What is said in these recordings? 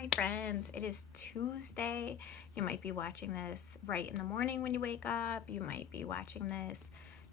my friends. It is Tuesday. You might be watching this right in the morning when you wake up. You might be watching this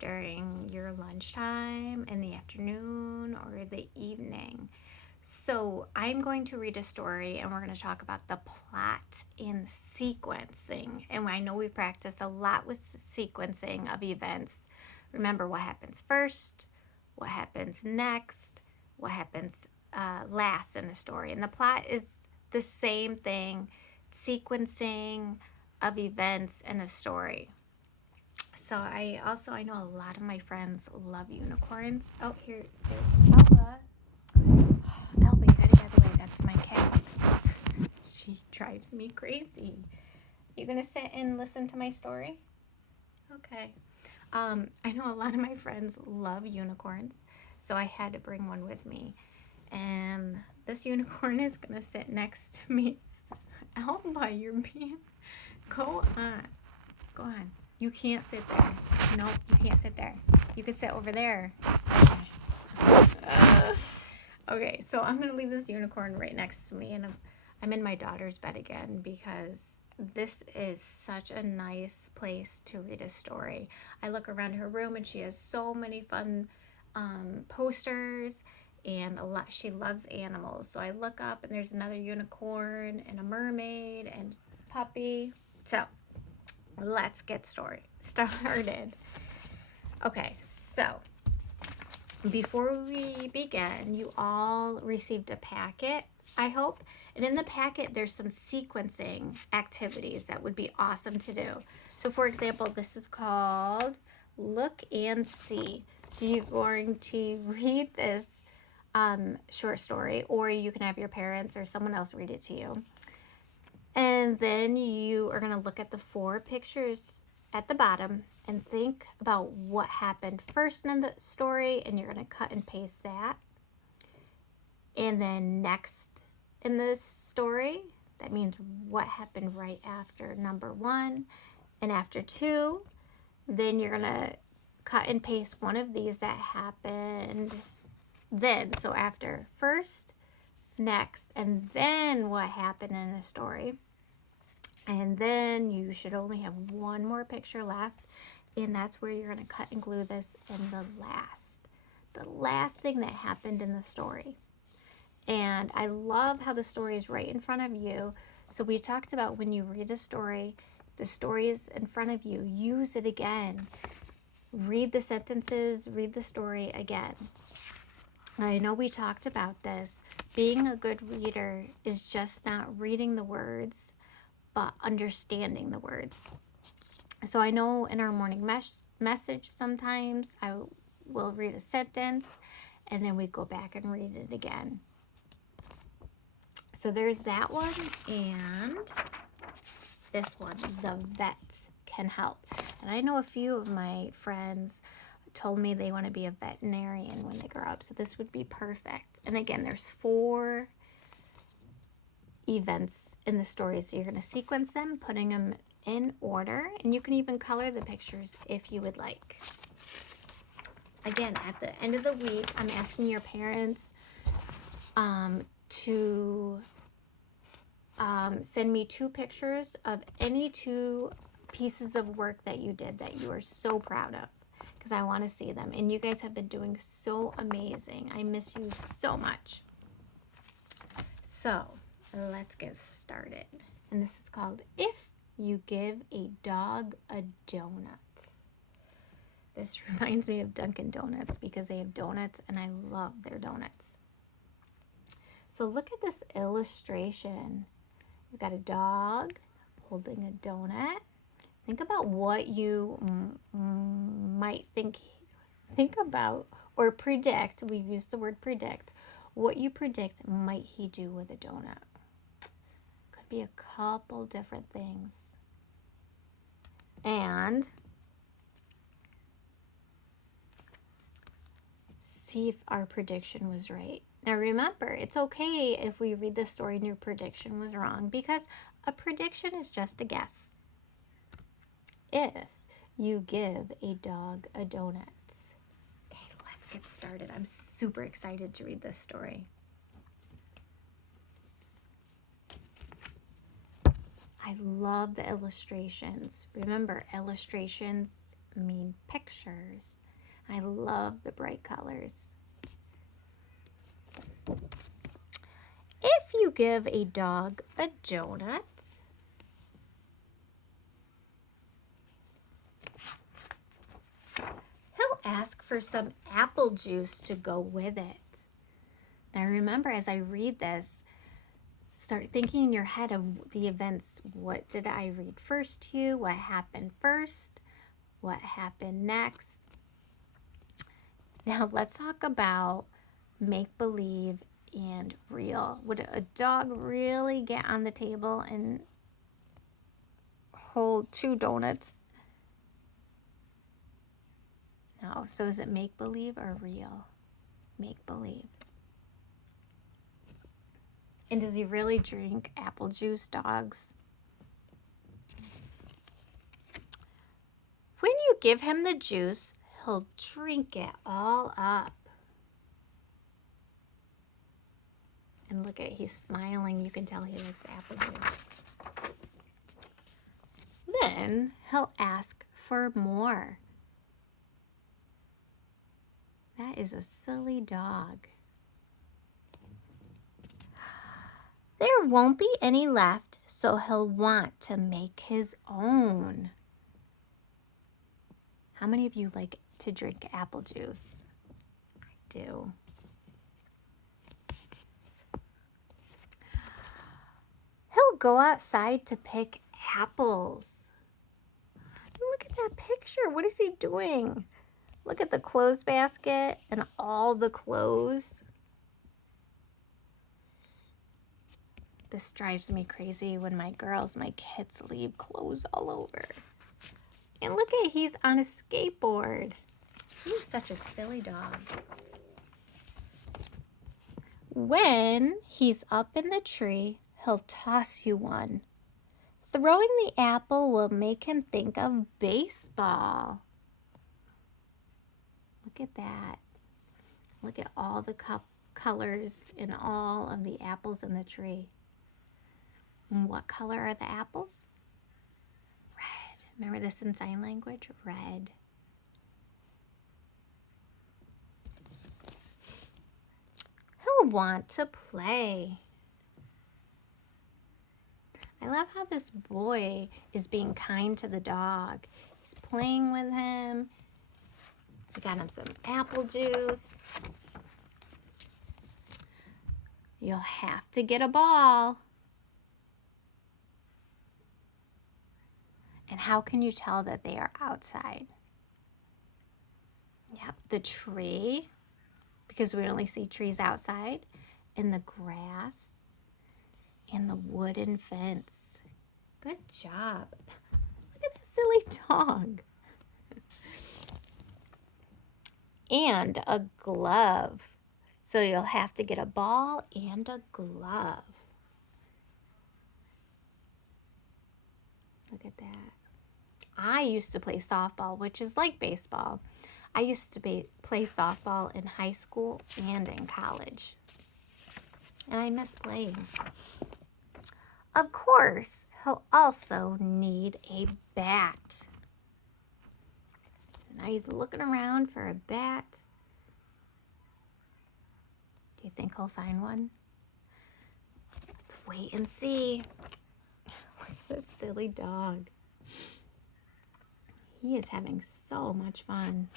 during your lunchtime, in the afternoon, or the evening. So, I'm going to read a story and we're going to talk about the plot and sequencing. And I know we practiced a lot with the sequencing of events. Remember what happens first, what happens next, what happens last in a story. And the plot is the same thing, sequencing of events in a story. So I know a lot of my friends love unicorns. Oh, here, Alba. Alba, you gotta get out of the way. That's my cat. She drives me crazy. You gonna sit and listen to my story? Okay. I know a lot of my friends love unicorns, so I had to bring one with me. And this unicorn is gonna sit next to me. Alba, you're being. Go on. Go on. You can't sit there. No, you can't sit there. You can sit over there. Okay, so I'm gonna leave this unicorn right next to me, and I'm in my daughter's bed again because this is such a nice place to read a story. I look around her room and she has so many fun posters and a lot. She loves animals, so I look up and there's another unicorn and a mermaid and puppy. So let's get started. Okay, so before we begin, you all received a packet, I hope. And in the packet, there's some sequencing activities that would be awesome to do. So, for example, this is called Look and See. So, you're going to read this short story, or you can have your parents or someone else read it to you. And then you are going to look at the 4 pictures at the bottom and think about what happened first in the story, and you're going to cut and paste that. And then next in the story, that means what happened right after number 1 and after 2. Then you're going to cut and paste one of these that happened then. So after first, next, and then what happened in the story. And then you should only have one more picture left, and that's where you're going to cut and glue this in the last thing that happened in the story. And I love how the story is right in front of you. So we talked about when you read a story, the story is in front of you. Use it again. Read the sentences, read the story again. I know we talked about this. Being a good reader is just not reading the words, but understanding the words. So I know in our morning message sometimes I will read a sentence and then we go back and read it again. So there's that one, and this one, the vets can help. And I know a few of my friends told me they want to be a veterinarian when they grow up, so this would be perfect. And again, there's 4 events in the story, so you're going to sequence them, putting them in order, and you can even color the pictures if you would like. Again, at the end of the week, I'm asking your parents to send me 2 pictures of any 2 pieces of work that you did that you are so proud of, because I want to see them. And you guys have been doing so amazing. I miss you so much. So let's get started. And this is called If You Give a Dog a Donut. This reminds me of Dunkin' Donuts because they have donuts and I love their donuts. So look at this illustration. You've got a dog holding a donut. Think about what you might think about or predict. We've used the word predict. What you predict might he do with a donut. Could be a couple different things. And see if our prediction was right. Now remember, it's okay if we read the story and your prediction was wrong, because a prediction is just a guess. If you give a dog a donut. Okay, let's get started. I'm super excited to read this story. I love the illustrations. Remember, illustrations mean pictures. I love the bright colors. If you give a dog a donut, he'll ask for some apple juice to go with it. Now remember, as I read this, start thinking in your head of the events. What did I read first to you? What happened first? What happened next? Now let's talk about make-believe and real. Would a dog really get on the table and hold 2 donuts? No. So is it make-believe or real? Make-believe. And does he really drink apple juice, dogs? When you give him the juice, he'll drink it all up. And look at, he's smiling. You can tell he likes apple juice. Then he'll ask for more. That is a silly dog. There won't be any left, so he'll want to make his own. How many of you like to drink apple juice? I do. He'll go outside to pick apples. Look at that picture. What is he doing? Look at the clothes basket and all the clothes. This drives me crazy when my kids leave clothes all over. And look at, he's on a skateboard. He's such a silly dog. When he's up in the tree, he'll toss you one. Throwing the apple will make him think of baseball. Look at that. Look at all the colors in all of the apples in the tree. And what color are the apples? Red. Remember this in sign language? Red. He'll want to play. I love how this boy is being kind to the dog. He's playing with him. We got him some apple juice. You'll have to get a ball. And how can you tell that they are outside? Yep, the tree, because we only see trees outside, and the grass, and the wooden fence. Good job. Look at that silly dog. And a glove. So you'll have to get a ball and a glove. Look at that. I used to play softball, which is like baseball. I used to play softball in high school and in college. And I miss playing. Of course, he'll also need a bat. Now he's looking around for a bat. Do you think he'll find one? Let's wait and see. Look at this silly dog. He is having so much fun.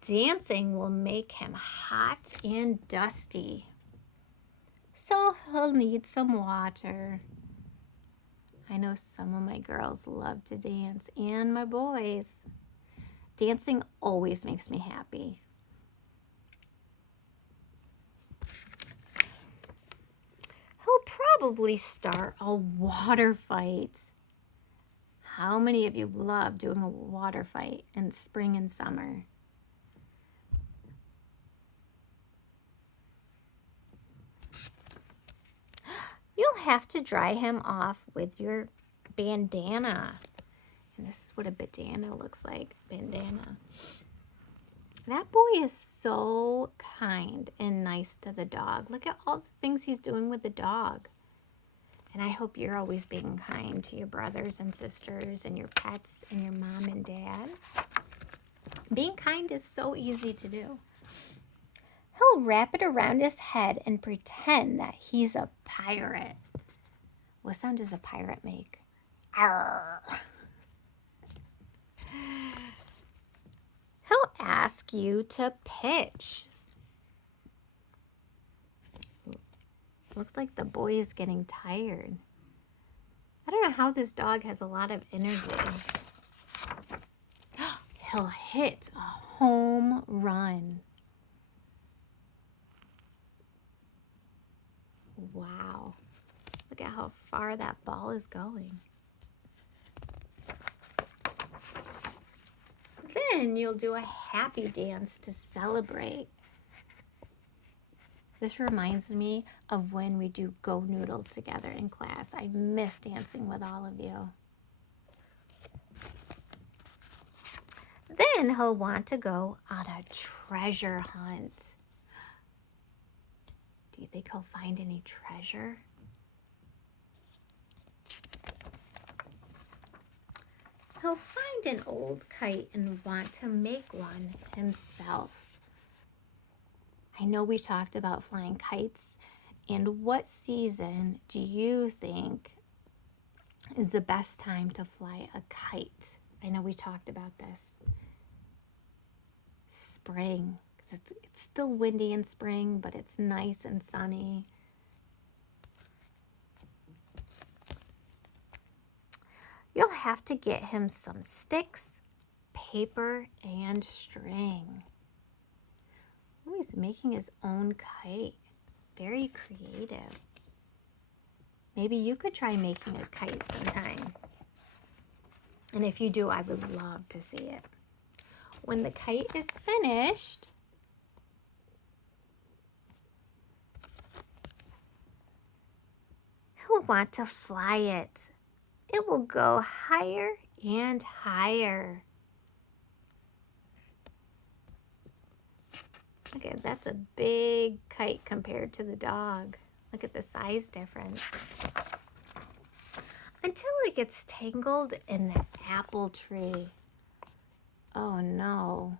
Dancing will make him hot and dusty. So he'll need some water. I know some of my girls love to dance, and my boys. Dancing always makes me happy. He'll probably start a water fight. How many of you love doing a water fight in spring and summer? You'll have to dry him off with your bandana. And this is what a bandana looks like, bandana. That boy is so kind and nice to the dog. Look at all the things he's doing with the dog. And I hope you're always being kind to your brothers and sisters and your pets and your mom and dad. Being kind is so easy to do. He'll wrap it around his head and pretend that he's a pirate. What sound does a pirate make? Arr. He'll ask you to pitch. Looks like the boy is getting tired. I don't know how this dog has a lot of energy. He'll hit a home run. Wow. Look at how far that ball is going. Then you'll do a happy dance to celebrate. This reminds me of when we do Go Noodle together in class. I miss dancing with all of you. Then he'll want to go on a treasure hunt. Do you think he'll find any treasure? He'll find an old kite and want to make one himself. I know we talked about flying kites, and what season do you think is the best time to fly a kite? I know we talked about this. Spring, 'cause it's still windy in spring, but it's nice and sunny. You'll have to get him some sticks, paper, and string. Oh, he's making his own kite. Very creative. Maybe you could try making a kite sometime. And if you do, I would love to see it. When the kite is finished, he'll want to fly it. It will go higher and higher. Look at that's a big kite compared to the dog. Look at the size difference. Until it gets tangled in the apple tree. Oh no.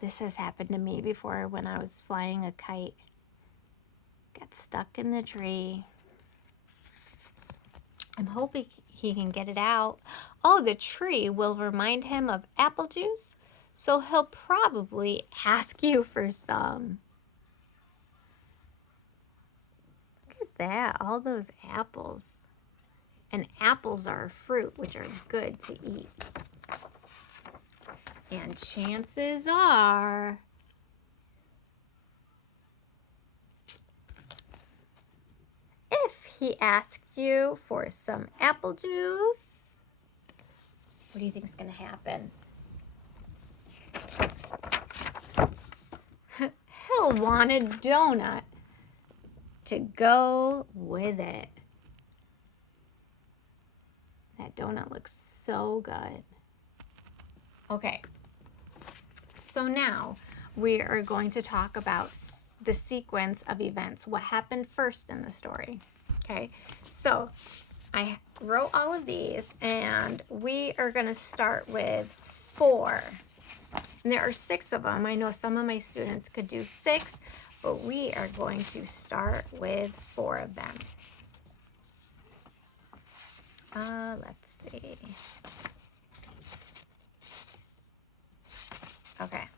This has happened to me before when I was flying a kite. Got stuck in the tree. I'm hoping he can get it out. Oh, the tree will remind him of apple juice, so he'll probably ask you for some. Look at that, all those apples. And apples are a fruit, which are good to eat. And chances are if he asked you for some apple juice, what do you think is going to happen? He'll want a donut to go with it. That donut looks so good. Okay, so now we are going to talk about the sequence of events, what happened first in the story. Okay, so I wrote all of these, and we are going to start with 4. And there are 6 of them. I know some of my students could do 6, but we are going to start with 4 of them. Let's see. Okay.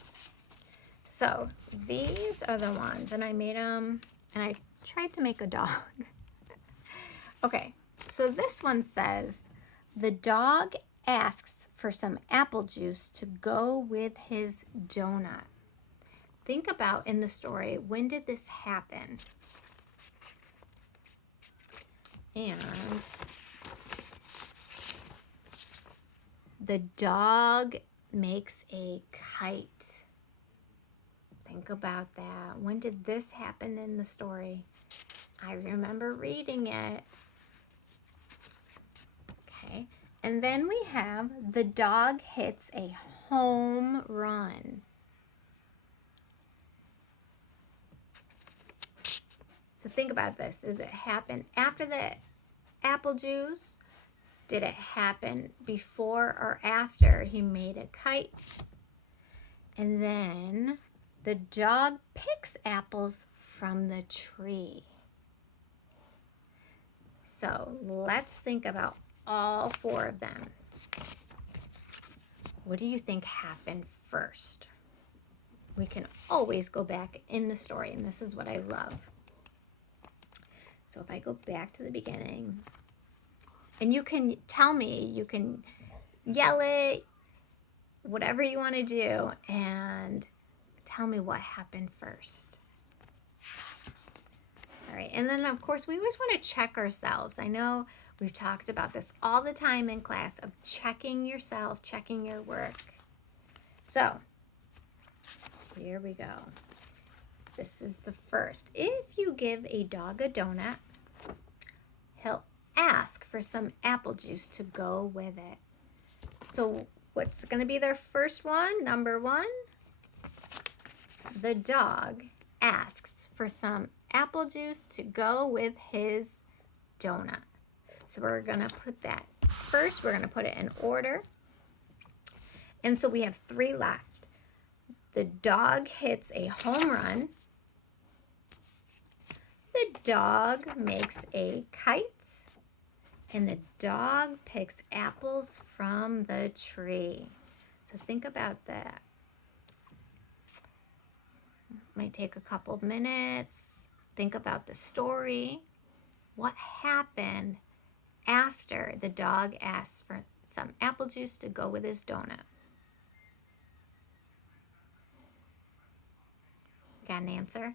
So these are the ones, and I made them, and I tried to make a dog. Okay, so this one says, the dog asks for some apple juice to go with his donut. Think about in the story, when did this happen? And the dog makes a kite. Think about that. When did this happen in the story? I remember reading it. Okay. And then we have the dog hits a home run. So think about this. Did it happen after the apple juice? Did it happen before or after he made a kite? And then the dog picks apples from the tree. So let's think about all four of them. What do you think happened first? We can always go back in the story, and this is what I love. So if I go back to the beginning, and you can tell me, you can yell it, whatever you want to do, and tell me what happened first. All right, and then of course we always want to check ourselves. I know we've talked about this all the time in class of checking yourself, checking your work. So here we go. This is the first. If you give a dog a donut, he'll ask for some apple juice to go with it. So what's going to be their first one? Number one, the dog asks for some apple juice to go with his donut. So we're going to put that first. We're going to put it in order. And so we have three left. The dog hits a home run. The dog makes a kite. And the dog picks apples from the tree. So think about that. Might take a couple minutes. Think about the story. What happened after the dog asked for some apple juice to go with his donut? Got an answer?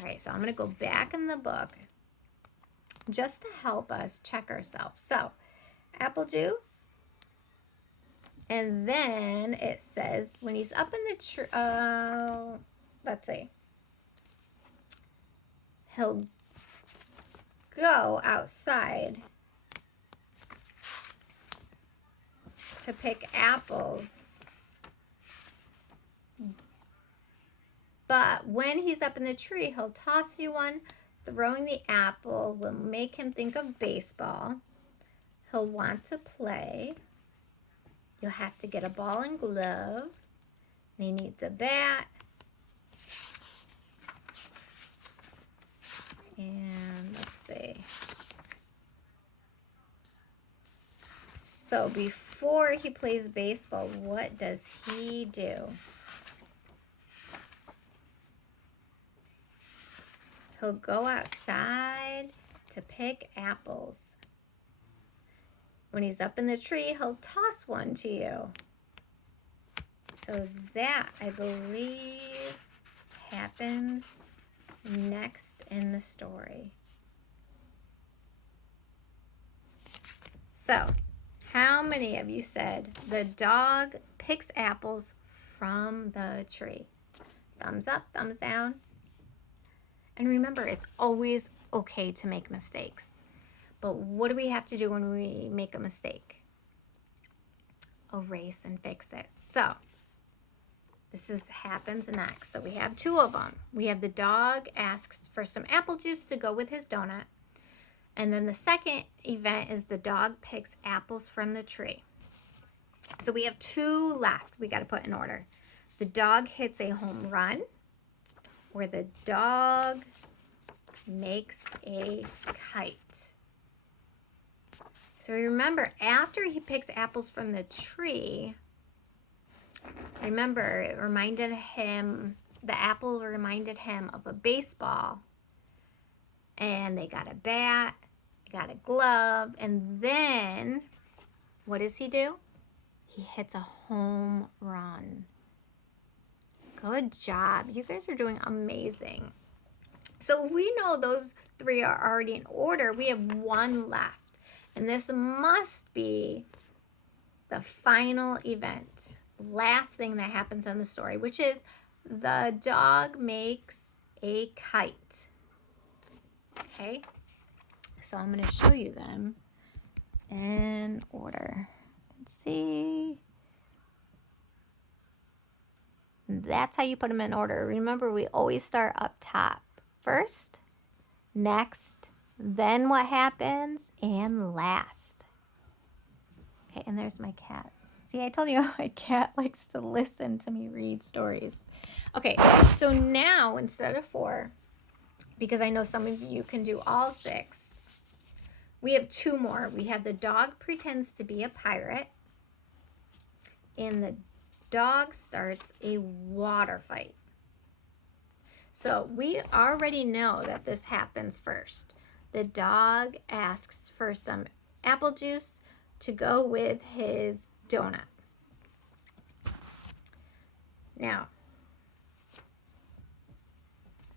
All right, so I'm going to go back in the book just to help us check ourselves. So, apple juice. And then it says when he's up in the tree, let's see. He'll go outside to pick apples. But when he's up in the tree, he'll toss you one. Throwing the apple will make him think of baseball. He'll want to play. You'll have to get a ball and glove. And he needs a bat. And let's see. So before he plays baseball, what does he do? He'll go outside to pick apples. When he's up in the tree, he'll toss one to you. So that, I believe, happens next in the story. So, how many of you said the dog picks apples from the tree? Thumbs up, thumbs down. And remember, it's always okay to make mistakes. But what do we have to do when we make a mistake? Erase and fix it. So, this happens next. So we have two of them. We have the dog asks for some apple juice to go with his donut. And then the second event is the dog picks apples from the tree. So we have two left we got to put in order. The dog hits a home run, or the dog makes a kite. So remember, after he picks apples from the tree, remember, it reminded him, the apple reminded him of a baseball. And they got a bat, they got a glove, and then what does he do? He hits a home run. Good job. You guys are doing amazing. So we know those three are already in order. We have one left. And this must be the final event. Last thing that happens in the story, which is the dog makes a kite. Okay? So I'm going to show you them in order. Let's see. That's how you put them in order. Remember, we always start up top first, next, then what happens, and last. Okay, and there's my cat. See, I told you my cat likes to listen to me read stories. Okay, so now instead of 4, because I know some of you can do all 6, we have 2 more. We have the dog pretends to be a pirate, and the dog starts a water fight. So we already know that this happens first. The dog asks for some apple juice to go with his donut. Now,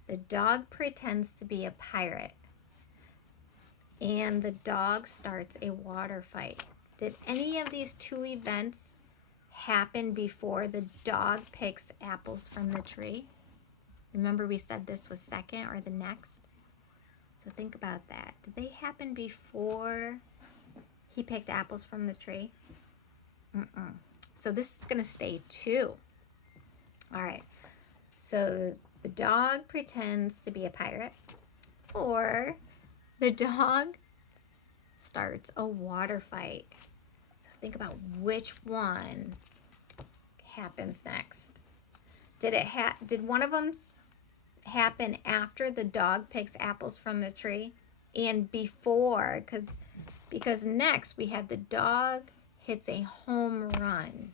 the dog pretends to be a pirate, and the dog starts a water fight. Did any of these 2 events happen before the dog picks apples from the tree? Remember we said this was second or the next? So think about that. Did they happen before he picked apples from the tree? So this is going to stay 2. All right. So the dog pretends to be a pirate, or the dog starts a water fight. So think about which one happens next. Did one of them happen after the dog picks apples from the tree and before? Because next we have the dog hits a home run.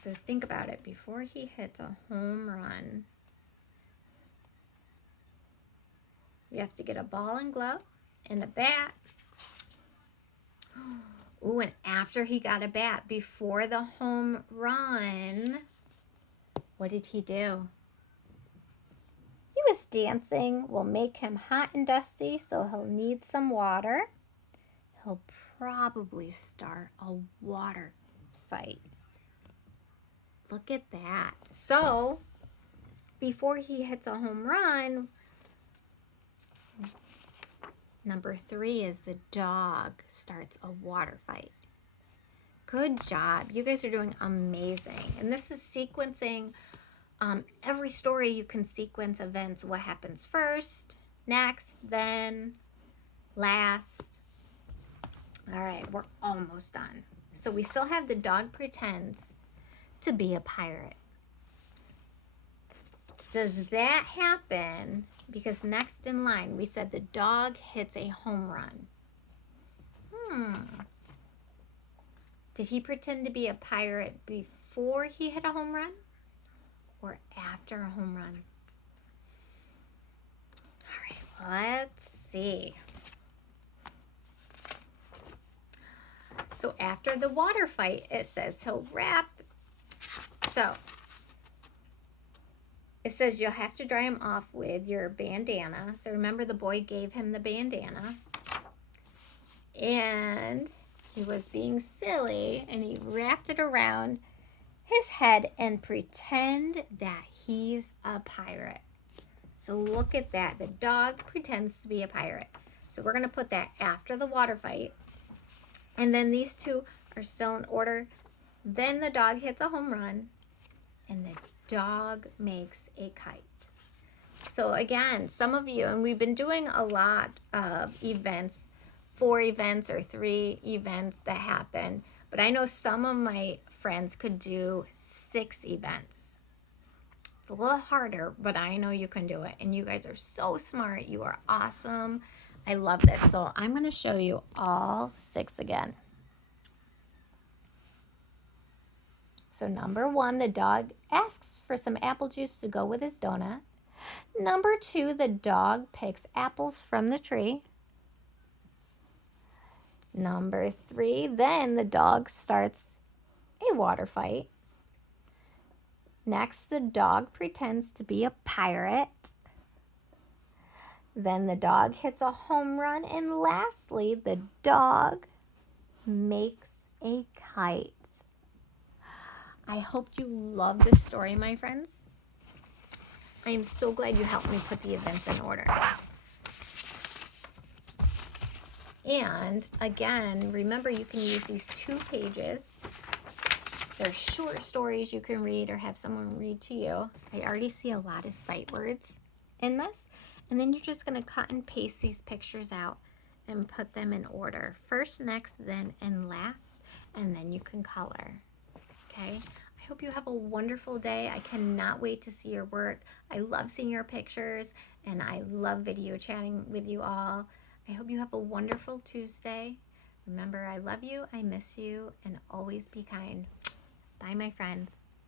So think about it. Before he hits a home run, we have to get a ball and glove and a bat. Ooh, and after he got a bat, before the home run, what did he do? He was dancing. We'll make him hot and dusty, so he'll need some water. He'll probably start a water fight. Look at that. So, before he hits a home run, number 3 is the dog starts a water fight. Good job. You guys are doing amazing. And this is sequencing. Every story you can sequence events. What happens first, next, then, last. All right, we're almost done. So we still have the dog pretends to be a pirate. Does that happen? Because next in line, we said the dog hits a home run. Did he pretend to be a pirate before he hit a home run or after a home run? All right, let's see. So after the water fight, it says he'll wrap. So it says you'll have to dry him off with your bandana. So remember, the boy gave him the bandana. And he was being silly, and he wrapped it around his head and pretend that he's a pirate. So look at that. The dog pretends to be a pirate. So we're going to put that after the water fight. And then these 2 are still in order. Then the dog hits a home run, and the dog makes a kite. So again, some of you, and we've been doing a lot of events, 4 events or 3 events that happen, but I know some of my friends could do 6 events. It's a little harder, but I know you can do it, and you guys are so smart. You are awesome. I love this. So I'm going to show you all 6 again. So number 1, the dog asks for some apple juice to go with his donut. Number 2, the dog picks apples from the tree. Number 3, then the dog starts a water fight. Next, the dog pretends to be a pirate. Then the dog hits a home run. And lastly, the dog makes a kite. I hope you love this story, my friends. I am so glad you helped me put the events in order. And again, remember, you can use these 2 pages. They're short stories you can read or have someone read to you. I already see a lot of sight words. in this. And then you're just going to cut and paste these pictures out and put them in order. First, next, then, and last. And then you can color. Okay? I hope you have a wonderful day. I cannot wait to see your work. I love seeing your pictures, and I love video chatting with you all. I hope you have a wonderful Tuesday. Remember, I love you, I miss you, and always be kind. Bye, my friends.